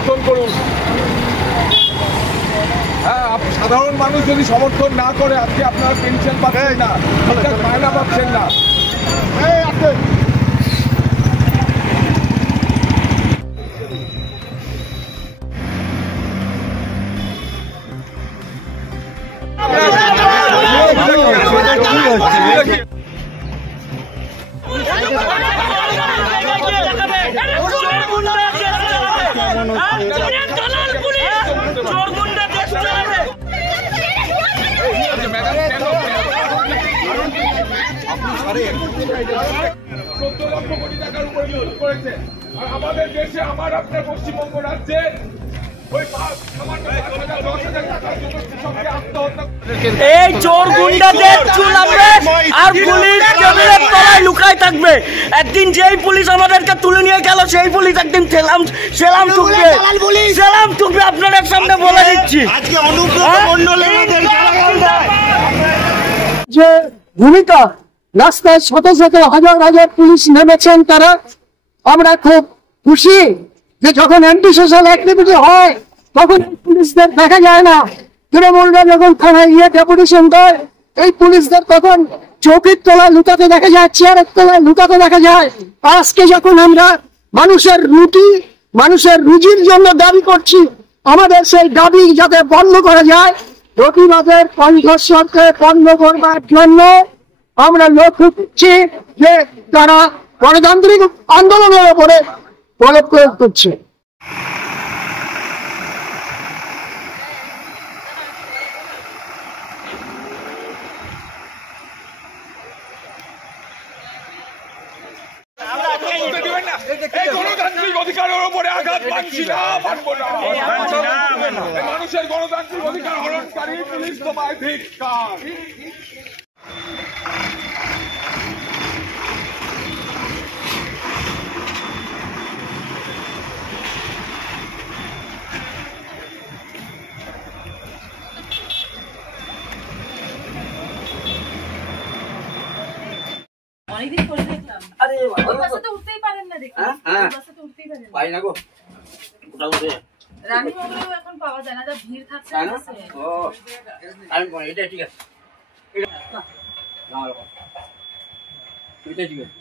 সমর্থন করুন। হ্যাঁ, সাধারণ মানুষ যদি সমর্থন না করে আজকে আপনারা পেনশন পাচ্ছেন না, মায়না পাচ্ছেন না। আমাদের দেশে আমার আপনার পশ্চিমবঙ্গ রাজ্যে এই চোর গুন্ডাদের চুল নামবে আর পুলিশ টেবিলের তলায় লুকায় থাকবে। একদিন যেই পুলিশ আমাদেরকে তুলে নিয়ে গেল সেই পুলিশ একদিন সেলাম টুকবে আপনাদের সামনে বলে দিচ্ছি। যে ভূমিকা রাস্তায় শত শত হাজার হাজার পুলিশ নেমেছেন, তারা আমরা খুব খুশি যে যখন অ্যান্টি সোশ্যাল অ্যাক্টিভিটি হয় তখন পুলিশদের দেখা যায় না। তৃণমূলরা যখন থানায় গিয়ে ডেপুটেশন দেয় এই পুলিশদের তখন চৌকির তলায় লুকাতে দেখা যায়, চেয়ারের তলায় লুকাতে দেখা যায়। আজকে যখন আমরা মানুষের রুজির জন্য দাবি করছি, আমাদের সেই দাবি যাতে বন্ধ করা যায়, প্রতিবাদের কণ্ঠস্বরকে বন্ধ করবার জন্য আমরা লক্ষ্য করছি যে তারা গণতান্ত্রিক আন্দোলনের উপরে প্রয়োগ করছে। গণতান্ত্রিক অধিকারের উপরে আঘাত মানছি না, মানবো না। মানুষের গণতান্ত্রিক অধিকার হরণকারী পুলিশ তোমায় ধিক্কার। অনেকদিন পরে দেখলাম। আরে ওই বাসে তো উঠতেই পারেন না দেখি। ওই বাসে তো উঠতেই পারেন না। পাই না গো। রানী মঙ্গলেও এখন পাওয়া যায় না, যা ভিড় থাকছে না বাসে। ও আমি বলি এটা ঠিক আছে। এটা না রকম। এটা ঠিক আছে।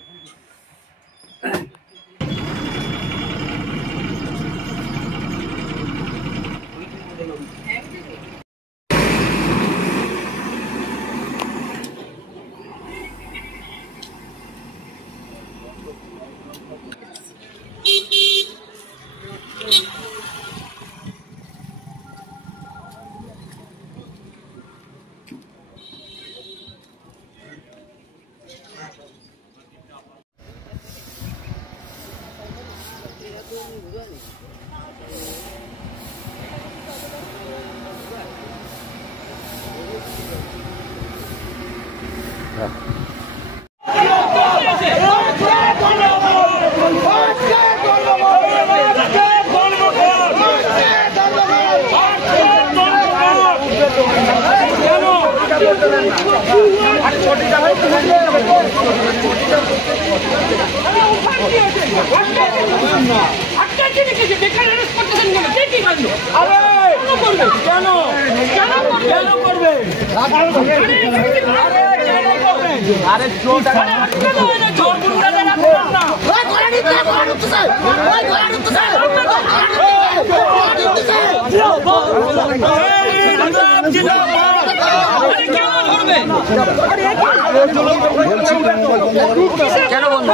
কেন বন্ধ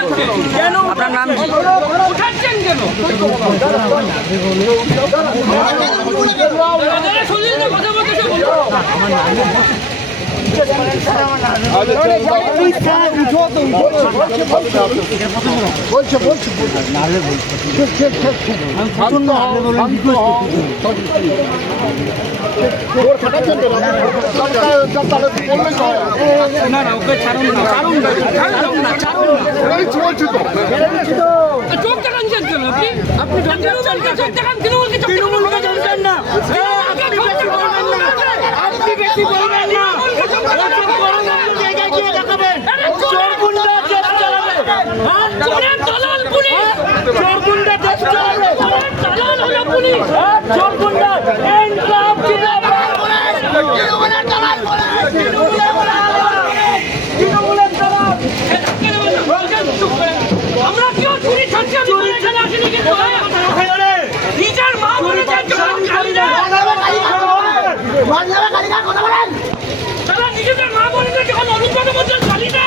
কেন আপনার নাম কি উঠাচ্ছেন কেন চোর গুন্ডা ইনকাম জিন্দাবাদ তৃণমূলের দালাল আমরা কেউ চুরি ছাড়ছি চুরি ছাড়া আসেনি কিন্তু নিজের মা বলেছেন তারা নিজেদের মা বলেছে যখন অনুপ্রবেশ করছেন চালিয়ে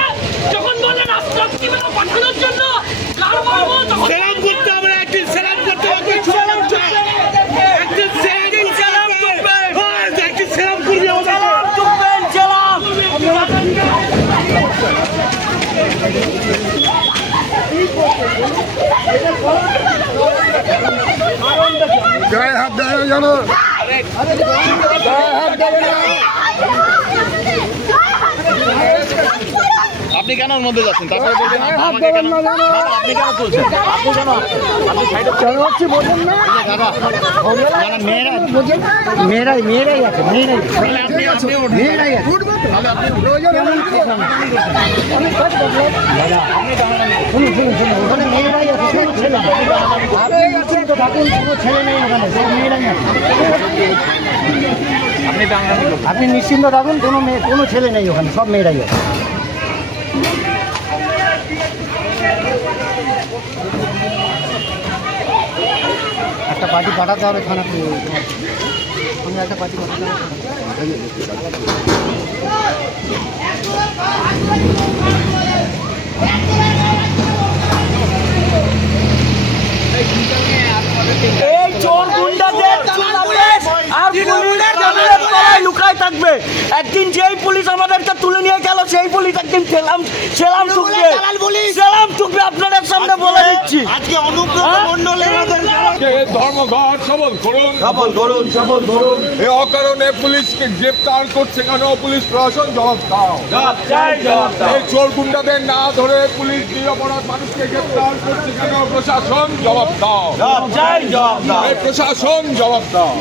যখন বললেন রাষ্ট্রপতি পাঠানোর জন্য কার মারবো তখন সেলাম করতে আমরা একদিন সেলাম করতে হবে সেলাম একদিন সেলাম করবেন একদিন সেলাম করবি সেলাম করবেন সেলাম গায়ে হাত দেয় জানো গায়ে হাত দেবে না। আপনি কেন ওর মধ্যে যাচ্ছেন? তারপরে বলবেন আমাকে কেন আপনি কেন তুলছেন? আপনি কেন আপনি সাইডে কেন হচ্ছে বোঝেন না দাদা যারা মেয়েরাই আছে মেয়েরাই তাহলে আপনি মেয়েরাই আছে তাহলে আপনি ওখানে মেয়েরাই আছে কোনো ছেলে নেই। আপনি নিশ্চিন্ত থাকুন কোনো ছেলে নেই ওখানে সব মেয়েরাই আছে। আপনি নিশ্চিন্ত থাকুন কোনো ছেলে নেই ওখানে সব মেয়েরাই আছে। একটা পার্টি পাঠাতে হবে থানাতে আমরা একটা পার্টি পাঠাতে হবে। এই চোর গুন্ডাদের আর পুলিশ টেবিলের তলায় লুকায় থাকবে। একদিন যেই পুলিশ আমাদেরকে তুলে নিয়ে গেল সেই পুলিশ একদিন সেলাম টুকবে আপনাদের সামনে বলে দিচ্ছি। আজকে অনুব্রত মণ্ডলের ধর্মঘট সফল করুন এই অকারণে পুলিশকে গ্রেপ্তার করছে কেন? পুলিশ প্রশাসন জবাব দাও। এই চোর গুন্ডাদের না ধরে পুলিশ নিরপরাধ মানুষকে গ্রেপ্তার করছে কেন? প্রশাসন জবাব দাও। এই প্রশাসন জবাব দাও।